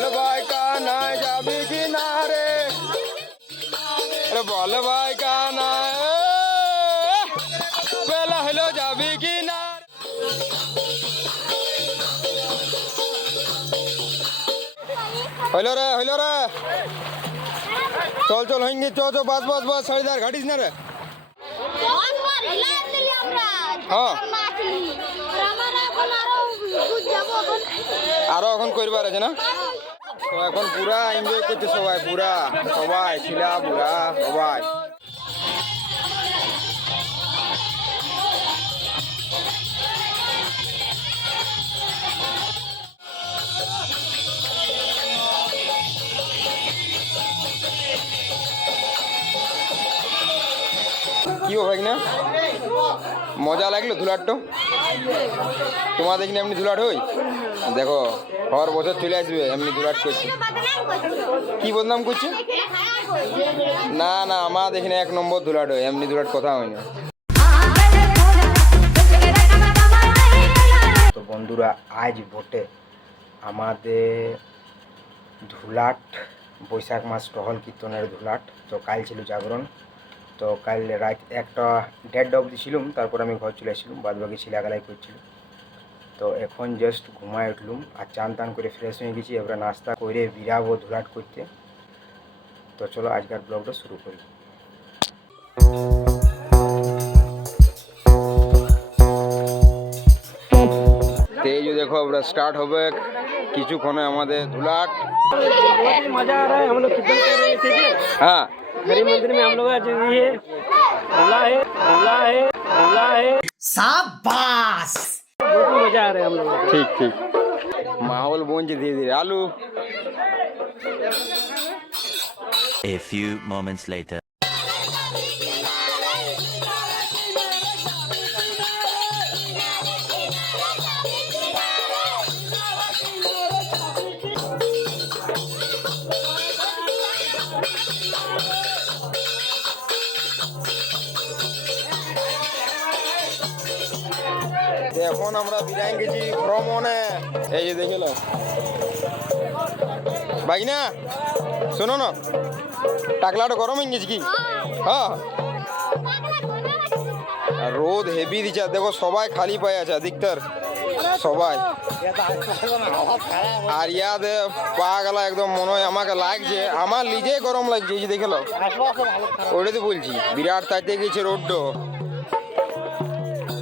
বল ভাই কানায় যাবি কিনারে, বল ভাই কানায় বেলা হলো যাবি কিনারে। হইল রে হইল রে, চল চল হইঙ্গি, চল চল, বাস বাস বাস, সাড়িদার ঘাটিস না রে। হ্যাঁ আরো এখন করবার আছে না, তো এখন পুরা এনজয় করছে সবাই, পুরা সবাই ছিলা পুরা সবাই। কি ও ভাই না মজা লাগলো ধুলাটটো, তোমার দেখি এমনি ধুলাট হই, দেখো হর বছর চলে আসবে এমনি ধুলাট করছে। কি বদনাম করছে? না না আমার দেখি না 1 নম্বর ধুলাট হয়, এমনি ধুলাট কথা হয় না। তো বন্ধুরা আজ বটে আমাদের ধুলাট, বৈশাখ মাস টহল কীর্তনের ধুলাট। তো কাল ছিল জাগরণ, তো কাল রাত 1:30 অবধি ছিলাম, তারপর আমি ঘর চলে আসলাম, বাদ বাকি ছিলাগালাই করছিল। তো এখন জাস্ট ঘুমায় উঠলুম আর চান টান করে ফ্রেশ হয়ে গেছি, এবার নাস্তা করে বিরাবো ধুলাট করতে। তো চলো আজকের ব্লগটা শুরু করি। তেজ देखो अब स्टार्ट হবে কিছুক্ষণে আমাদের ধুলাট। बहुत ही मजा आ रहा है, हम लोग कीर्तन कर रहे थे। हाँ हरि मंदिर में हम लोग आज ये भोला है भोला है भोला है, शाबाश, बहुत ही मजा आ रहा है हम लोग। ठीक ठीक माहौल बन धीरे धीरे। आलू A few moments later. এখন আমরা বিদায় গেছি ভ্রমণে, এই যে দেখল ভাই না, শোনো না টাকলাটা গরম হয়ে গেছে কি? হ্যাঁ আর রোদ হেভি দিচ্ছে, দেখো সবাই খালি পায়ে আছে অধিকতর সবাই, আর ইয়াদে পা গেলা একদম মনে হয় আমাকে লাগছে, আমার নিজেই গরম লাগছে, এই যে দেখল ওটাই তো বলছি বিরাট তাইতে গেছে রোডটো,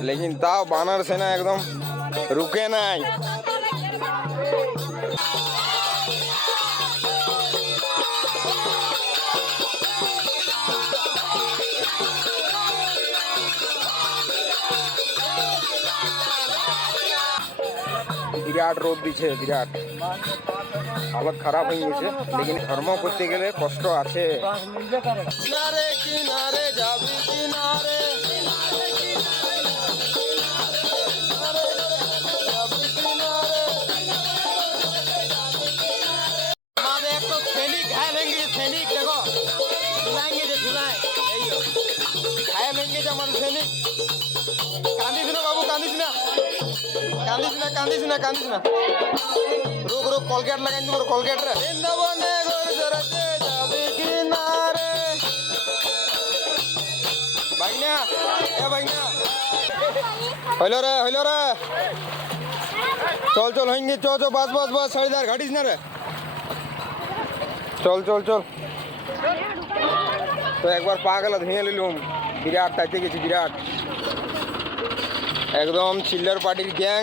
लेकिन ताव बानर सेना एकदम रुके नहीं। বিরাট রোদ দিছে, বিরাট হালত খারাপ হয়ে গেছে, लेकिन ধর্ম করতে গেলে কষ্ট আছে। কিনারে কিনারে যাবি কিনারে, কান্দিস না রোগ রোগ কলগেট লাগাই দিব, কলগেট রে বৃন্দাবনে ঘর জড়াতে যাবে কিনারে। ভাইনা এ ভাইনা হইল রে, চল চল হইঙ্গি, চল চল, বাস বাস বাস, সাড়িদার ঘাটিস না রে, চল চল চল। তো একবার পা গেল ধুয়ে নিলুম, বিরাট তাইতে গেছি, বিরাট একদম চিল্লার পার্টির গ্যাং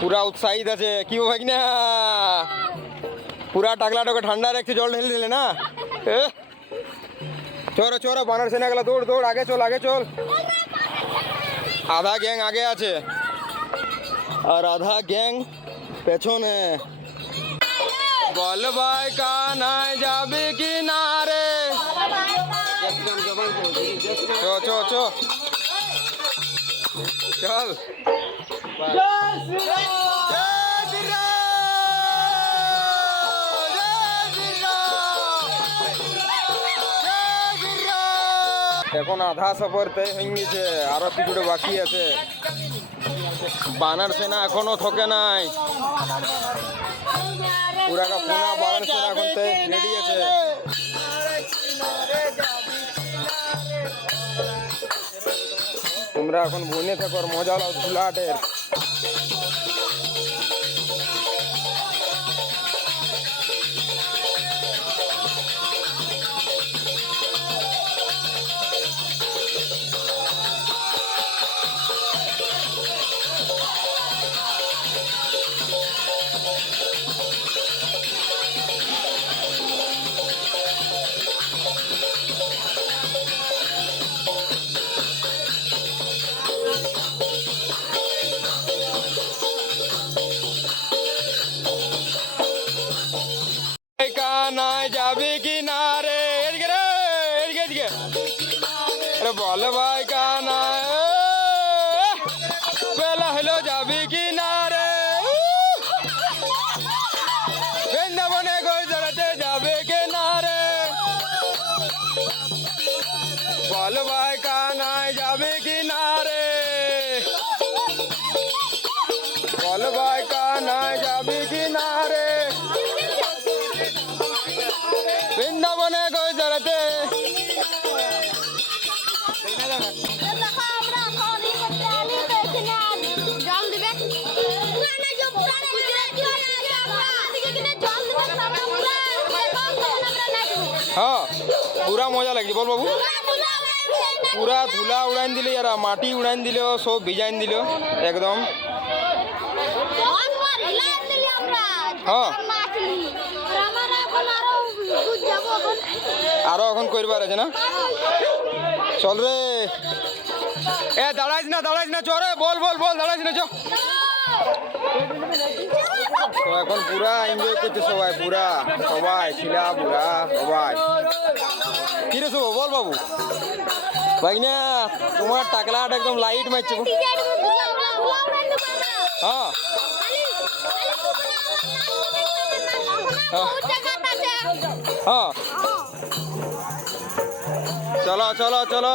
পুরা উৎসাহিত আছে। কি ভাই না পুরা টাকলাটাকে ঠান্ডা রাখছে, জল ঢেলে দিলে না। চোরা চোরা বানর সেনা গেলা, দৌড় দৌড়, আগে চল আগে চল। আধা গ্যাং আগে আছে আর আধা গ্যাং পেছনে। বল ভাই কানায় যাবে কিনারে, চো চো চো চল। এখন আধা সফর তৈ হয়ে গেছে, আরো কিছুটা বাকি আছে। বানর সেনা এখনো থকে নাই। পুরাটা পুনা বাড়ছে এখন তো রেডি আছে। তোমরা এখন বনে থাকো আর মজা লাও ধুলাটের। কানায় যাবে কি না রে, এদিকে রে, এদিকে এদিকে। আরে বল ভাই কানায় বেলা হলো যাবি কি না রে, বৃন্দাবনে গই জড়াতে যাবে কে না রে, বল ভাই কানায় যাবে কি না রে, বল ভাই কানায় যাবে কি না রে, বৃন্দাবনে গই জড়াতে। হ্যাঁ পুরা মজা লাগছে বল বাবু, পুরা ধুলা উড়াইন দিল আর মাটি উড়াইন দিল, সব ভিজাইন দিল একদম। হ্যাঁ আরো এখন করবার আছে না, চল রে। এ দাঁড়াইস না চরে, বল বল বল, দাঁড়াইস না চ। তো এখন পুরা এনজয় করছে সবাই, পুরা সবাই ছিলা পুরা সবাই। কি রে শুভ বল বাবু, ভাই না তোমার টাকলাটা একদম লাইট মারছে। হ্যাঁ হ্যাঁ চলো চলো চলো।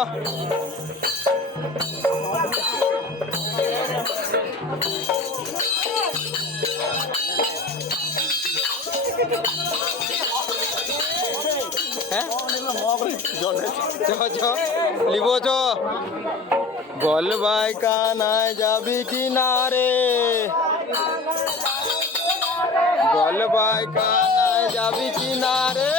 লিব চ বল ভাই কানায় যাবি কি না রে, বল ভাই কানায় যাবি কি না রে,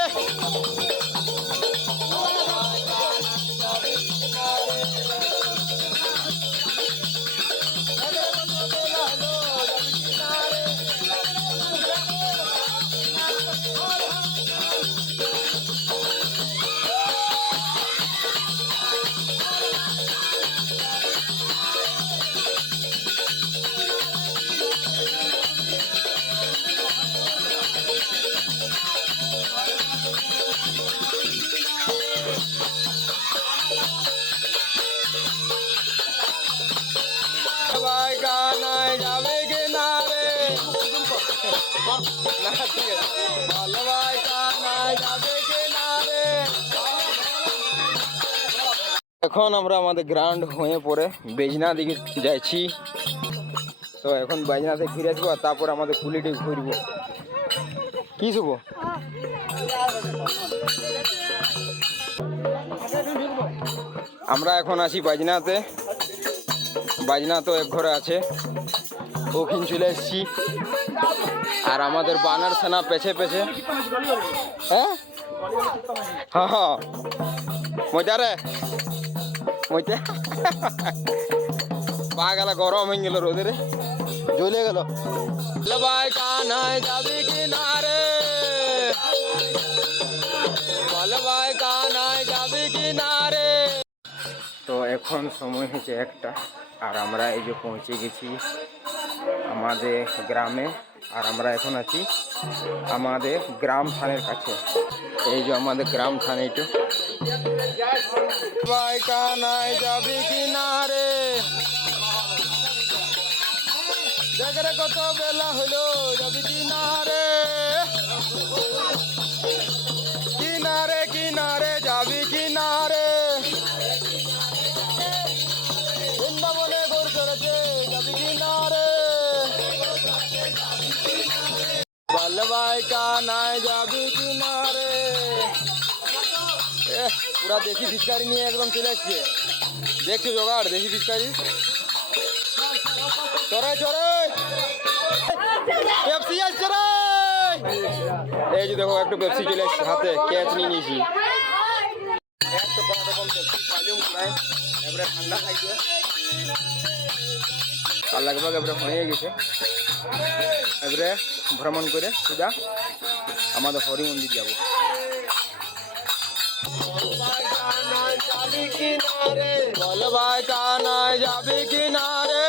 ভাই কানায় যাবে কি না রে, না ঠিক আছে, বল ভাই কানায় যাবে কি না রে। এখন আমরা আমাদের গ্রাউন্ড হয়ে পরে বেজনা দিকে যাচ্ছি। তো এখন বেজনাতে ফিরে আসবো আর তারপর আমাদের কুলিটি ঘুরবো। কি শুভ আমরা এখন আছি বাজনাতে, বাজনা তো এক ঘরে আছে, ওখানে চলে এসছি। আর আমাদের বানর সেনা পেছে পেছে। হ্যাঁ হ্যাঁ হ্যাঁ মজা রে মজা। পা গেল গরম হয়ে গেল, রোদে রে জ্বলে গেল। ভাই কানায় যাবি কি না রে, বল ভাই কানায় যাবি কি না রে। তো এখন সময় হয়েছে 1টা আর আমরা এই যে পৌঁছে গেছি আমাদের গ্রামে। আর আমরা এখন আছি আমাদের গ্রাম থানের কাছে। এই যে আমাদের গ্রাম থান, এইটা। ভাই কানায় যাবি কি না রে, দেখ রে কত বেলা হলো যাবি কি না রে, কিনারে কিনারে যাবি কি না রে, বৃন্দাবনে গোর চড়েছে যাবি কি না রে, বল ভাই ভাই কানায় যাবি কিনারে। পুরা দেশি ফিচকারি নিয়ে একদম চলে আসছে, দেখছো জোগাড় দেশি ফিচকারি। চরে চরে পেপসি আসছে রে। এই যে দেখো একটু পেপসি চলে আসছে হাতে, ক্যাচ নিয়ে নিয়েছি। একটু কোনো রকম পেপসি পাইলাম প্রায়, এবারে ঠান্ডা খাইছে আর লাগভাগ এবারে হয়ে গেছে। এবারে ভ্রমণ করে সোজা আমাদের হরি মন্দির যাবো। বল ভাই কানায় যাবি কিনারে, বল ভাই কানায় যাবি কিনারে,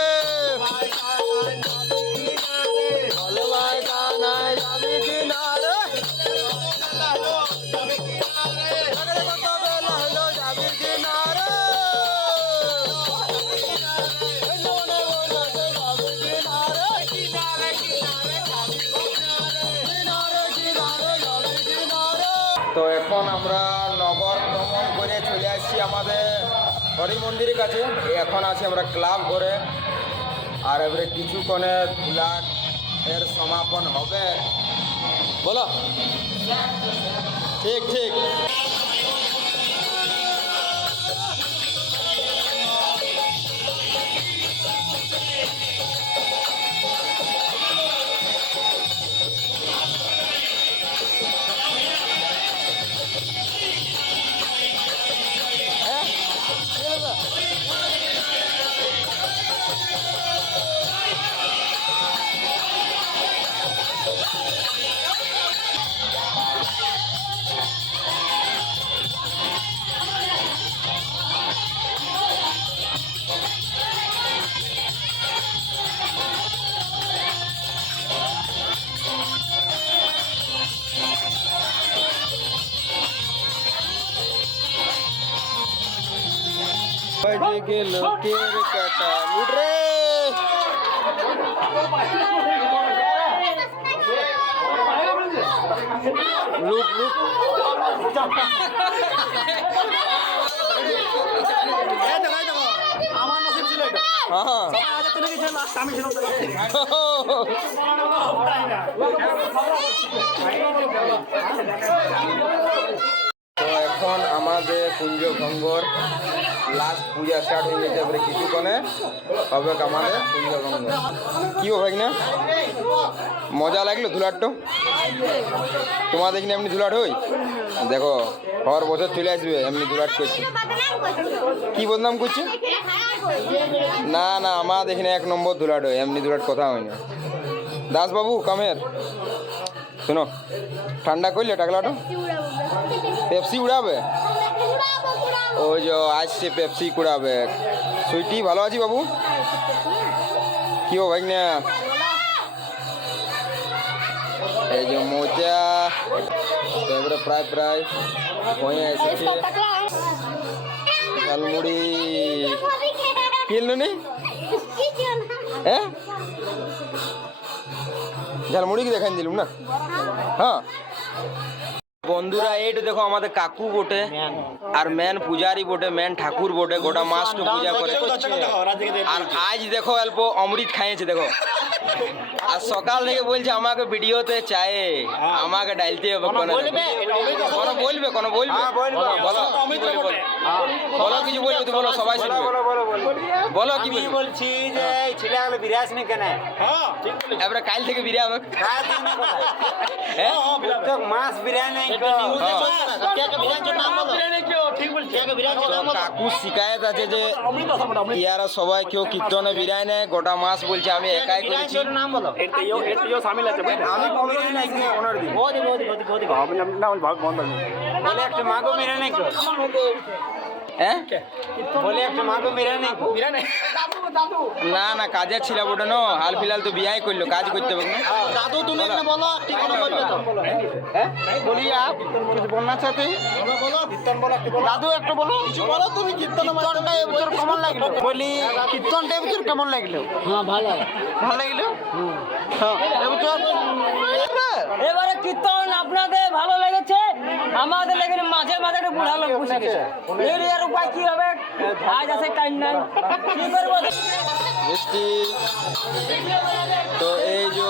কত বেলা হলো যাবি কিনারে, তো এখন আমরা নগর ভ্রমণ করে চলে আসছি আমাদের হরি মন্দিরের কাছে। এখন আছি আমরা ক্লাব ঘরে, আর এবারে কিছুক্ষণে ধুলাট এর সমাপন হবে। বলো ঠিক ঠিক। বাজে লোকের কাটা লুট রে। লুট লুট আমার নসিব ছিল এটা। হ্যাঁ তুমি কি ছিল লাস্ট আমি ছিলাম। তো এখন আমাদের কুঞ্জভঙ্গর লাস্ট পূজা স্টার্ট হয়ে গেছে। এবারে কিছুক্ষণে হবে আমাদের কুঞ্জভঙ্গ। কি হবে না মজা লাগলো ধুলাটটো? তোমার দেখি এমনি ধুলাট হই, দেখো হর বছর চলে আসবে এমনি ধুলাট করছে। কি বদনাম করছে? না না আমার দেখি না 1 নম্বর ধুলাট হয়, এমনি ধুলাট কথা হয় না। দাসবাবু কামের শোনো, ঠান্ডা করলে টাকলাটো পেপসি উড়াবে। ওই যে আসছে পেপসি কুড়াবে। সুইটি ভালো আছি বাবু? কি হো ভাই না? এই যে মোচা এবারে প্রায় প্রায় হয়ে এসেছে। ঝালমুড়ি কিনলো নি? হ্যাঁ ঝালমুড়ি কি দেখান দিলুম না? হ্যাঁ বন্ধুরা এইটা দেখো আমাদের কাকু বটে, আর মেন পূজারি বটে, মেন ঠাকুর বটে, গোটা মাসটা পূজা করে। আর আজ দেখো অল্প অমৃত খাইয়েছে দেখো, আর সকাল থেকে বলছে আমাকে ভিডিওতে চায়, আমাকে ডালতে হবে। কোনো বলবে কোনো বলবে বলো বলো কিছু বলবে তো বলো, সবাই শুনবে। বলো কি বলছি যে ছেলেগুলো বিরাজ নেই কেন? এবারে কাল থেকে বিরিয়া হবে। মাছ বিরিয়ানি কাকু শিকায়ত আছে যে ইয়ারা সবাই কেউ কীর্তনে বিরায় নেয়, গোটা মাস বলছে আমি একাই করেছি। নাম বলো। আমি কোনোদিন নাই, 15 দিন। বলে একটা মাগো বিরিয়ানি হ্যাঁ বলে একটা মাগো বিরিয়ানি না না কাজের ছিল বটে না, হাল ফিলহাল তো বিয়াই করলো, কাজ করতে হবে না। দাদু তুমি একটা বলো, ঠিক করে বলবে তো। হ্যাঁ বলি আপ কিছু বলনা চাতে? দাদু একটু বলো, কিছু বলো তুমি। কীর্তনটা এবছর কেমন লাগলো? বলি কীর্তনটা এবছর কেমন লাগলো? হ্যাঁ ভালো ভালো লাগলো। হ্যাঁ এবছর এবারে কীর্তন আপনাদের ভালো লেগেছে, আমাদের লেগে মাঝে মাঝে একটু বুড়া লোক বসে গেছে। এর আর উপায় কি হবে? আজ আছে টাইম নাই, কি করবো? মিষ্টি তো এই যে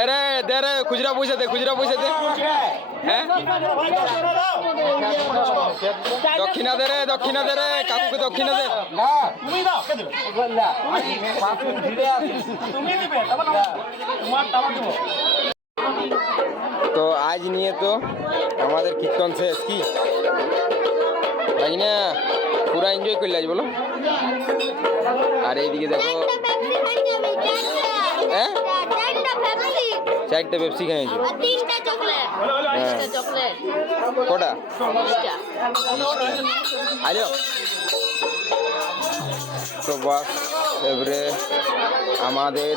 আরে দে রে খুচরা পয়সা দে হ্যাঁ দক্ষিণা দে রে কাকুকে দক্ষিণা দে তো আজ নিয়ে তো আমাদের কীর্তন শেষ কি তাই না পুরা এনজয় করলে আজ বলো আর এইদিকে দেখো হ্যাঁ 4টা পেপসি খেয়েছি কটা আলো তো বাস এবারে আমাদের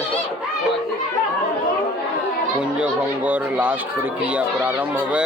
কুঞ্জভঙ্গর লাস্ট প্রক্রিয়া প্রারম্ভ হবে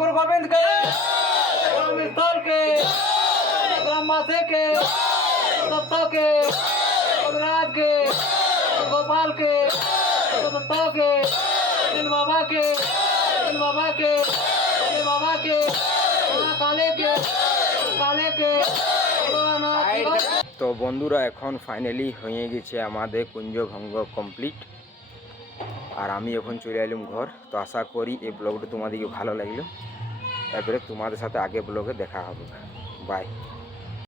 गुरु गोविंद के मिसाल के ग्रामवासी के दत्ता के राज के गोपाल के दत्ता के बाबा के बाबा के बाबा के काले के তো বন্ধুরা এখন ফাইনালি হয়ে গেছে আমাদের কুঞ্জভঙ্গ কমপ্লিট আর আমি এখন চলে এলাম ঘর। তো আশা করি এই ব্লগটা তোমাদেরকে ভালো লাগলো। এরপরে তোমাদের সাথে আগে ব্লগে দেখা হবে। বাই।